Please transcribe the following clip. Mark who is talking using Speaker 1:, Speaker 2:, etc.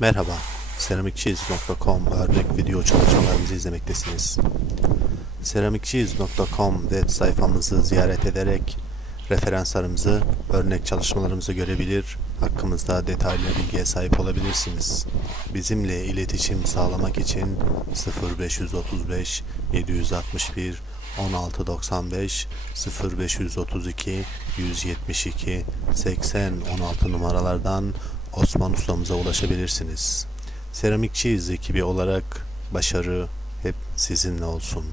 Speaker 1: Merhaba, seramikçiyiz.com örnek video çalışmalarımızı izlemektesiniz. seramikçiyiz.com web sayfamızı ziyaret ederek referanslarımızı, örnek çalışmalarımızı görebilir, hakkımızda detaylı bilgiye sahip olabilirsiniz. Bizimle iletişim sağlamak için 0535 761 1695 0532 172 80 16 numaralardan Osman Ustamıza ulaşabilirsiniz. Seramikçiyiz ekibi olarak başarı hep sizinle olsun.